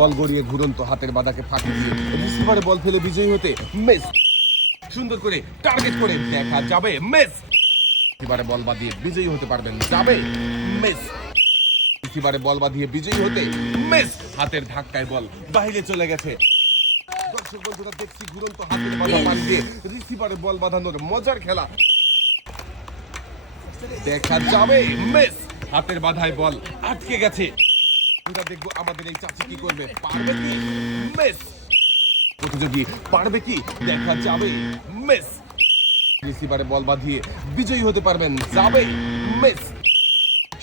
বল গড়িয়ে ঘুরন্ত হাতের বাঁধাকে ফাঁকি দিয়ে রিসিভারে বল ফেলে বিজয়ী হতে মিস। সুন্দর করে টার্গেট করে দেখা যাবে মিস। রিসিভারে বল বাঁধিয়ে বিজয়ী হতে পারবেন, যাবে মিস। রিসিভারে বল বাঁধিয়ে বিজয়ী হতে মিস। হাতের ধাক্কায় বল বাইরে চলে গেছে। দর্শক বন্ধুরা, দেখছি ঘুরন্ত হাতের বাঁধা পানি দিয়ে রিসিভারে বল বাঁধানোর মজার খেলা। দেখা যাবে মিস। হাতের বাঁধায় বল আটকে গেছে। আমরা দেখবো আমাদের এই চাচি কি করবে, পারবে কি মিস। প্রতিযোগী পারবে কি, দেখা যাবে মিস। রিসিভারে বল বাঁধিয়ে বিজয়ী হতে পারবেন, যাবে মিস।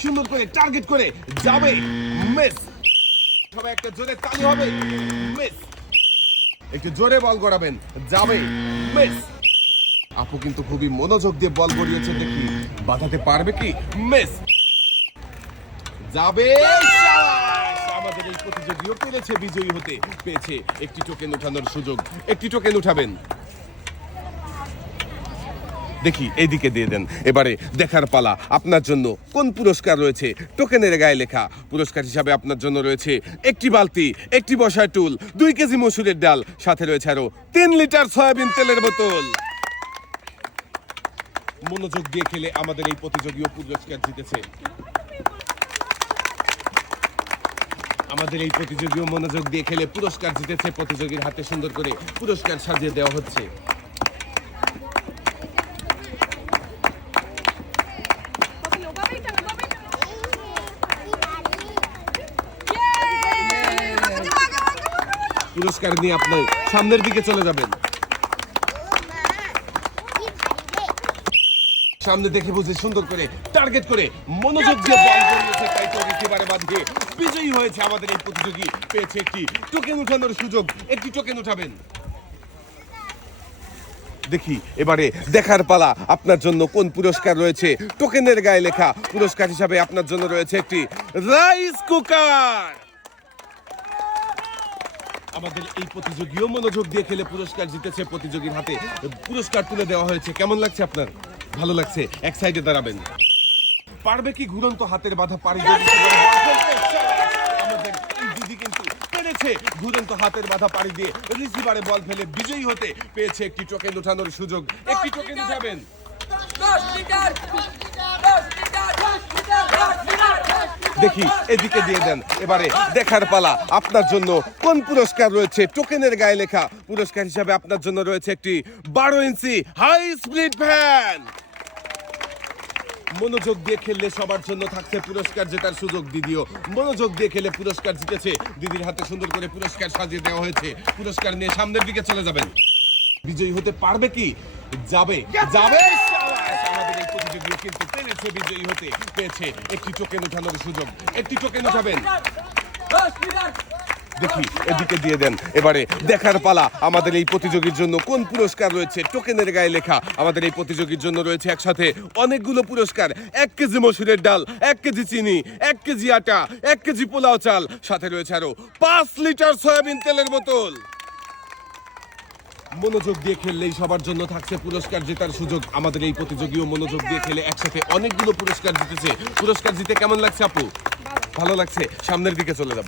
সুন্দর করে টার্গেট করে যাবে মিস। সবাই একটা জোরে তালি হবে, মিস। একটু জোরে বল গড়াবেন, যাবে মিস। আপু কিন্তু খুবই মনোযোগ দিয়ে বল গড়িয়েছে, দেখি বাঁধাতে পারবে কি মিস। যাবে। আমাদের এই প্রতিযোগীও পেরেছে বিজয়ী হতে, পেয়েছে একটি টোকেন উঠানোর সুযোগ। একটি টোকেন উঠাবেন, দেখি এইদিকে দিয়ে দেন। এবারে দেখার পালা, আপনার জন্য কোন পুরস্কার রয়েছে। টোকেনের গায়ে লেখা পুরস্কার হিসাবে আপনার জন্য রয়েছে একটি বালতি, একটি বসার টুল, 2 কেজি মসুরের ডাল, সাথে রয়েছে আরো 3 লিটার সয়াবিন তেলের বোতল। মনোযোগ দিয়ে খেলে আমাদের এই প্রতিযোগীও পুরস্কার জিতেছে। আমাদের এই প্রতিযোগীও মনোযোগ দিয়ে খেলে পুরস্কার জিতেছে। প্রতিযোগীর হাতে সুন্দর করে পুরস্কার সাজিয়ে দেওয়া হচ্ছে। পুরস্কার নিয়ে আপনি সামনের দিকে চলে যাবেন। সামনে দেখে বুঝে সুন্দর করে টার্গেট করে মনোযোগ দিয়ে বল করিয়েছে, তাই তো রিসিভারে বাঁধিয়ে বিজয়ী হয়েছে আমাদের এই প্রতিযোগী, পেয়েছে একটি টোকেন উঠানোর সুযোগ। একটি টোকেন উঠাবেন, দেখি এবারে দেখার পালা, আপনার জন্য কোন পুরস্কার রয়েছে। টোকেনের গায়ে লেখা পুরস্কার হিসাবে আপনার জন্য রয়েছে একটি রাইস কুকার। আমাদের এই প্রতিযোগীও মনোযোগ দিয়ে খেলে পুরস্কার জিতেছে। প্রতিযোগীর হাতে পুরস্কার তুলে দেওয়া হয়েছে। কেমন লাগছে আপনার? ভালো লাগছে। এক সাইডে দাঁড়াবেন। পারবে কি ঘুরন্ত হাতের বাধা পাড়ি দিয়ে আমাদের এই দিদি কিন্তু পেরেছে ঘুরন্ত হাতের বাধা পাড়ি দিয়ে রিসিভারে বল ফেলে বিজয়ী হতে, পেয়েছে একটি টোকেন উঠানোর সুযোগ। একটি টোকেন উঠাবেন, দেখি এদিকে দিয়ে দেন। এবারে দেখার পালা, আপনার জন্য কোন পুরস্কার রয়েছে। টোকেনের গায়ে লেখা পুরস্কার হিসাবে আপনার জন্য রয়েছে একটি 12 ইঞ্চি হাই স্পিড ফ্যান। মনোযোগ দিয়ে খেললে সবার জন্য থাকছে পুরস্কার জেতার সুযোগ। দিদিও মনোযোগ দিয়ে খেলে পুরস্কার জিতেছে। দিদির হাতে সুন্দর করে পুরস্কার সাজিয়ে দেওয়া হয়েছে। পুরস্কার নিয়ে সামনের দিকে চলে যাবেন। বিজয়ী হতে পারবে কি, যাবে যাবে। আমাদের এই প্রতিযোগী কিন্তু পেরেছে বিজয়ী হতে, পেয়েছে একটি টোকেন উঠানোর সুযোগ। একটি টোকেন উঠাবেন, দেখি এদিকে দিয়ে দেন। এবারে দেখার পালা, আমাদের এই প্রতিযোগীর জন্য কোন পুরস্কার রয়েছে। টোকেনের গায়ে লেখা আমাদের এই প্রতিযোগীর জন্য রয়েছে একসাথে অনেকগুলো পুরস্কার। 1 কেজি মসুরের ডাল, 1 কেজি চিনি, 1 কেজি আটা, 1 কেজি পোলাও চাল, সাথে রয়েছে আরো 5 লিটার সয়াবিন তেলের বোতল। মনোযোগ দিয়ে খেললেই সবার জন্য থাকছে পুরস্কার জেতার সুযোগ। আমাদের এই প্রতিযোগীও মনোযোগ দিয়ে খেলে একসাথে অনেকগুলো পুরস্কার জিতেছে। পুরস্কার জিতে কেমন লাগছে আপু? ভালো লাগছে। সামনের দিকে চলে যাবেন।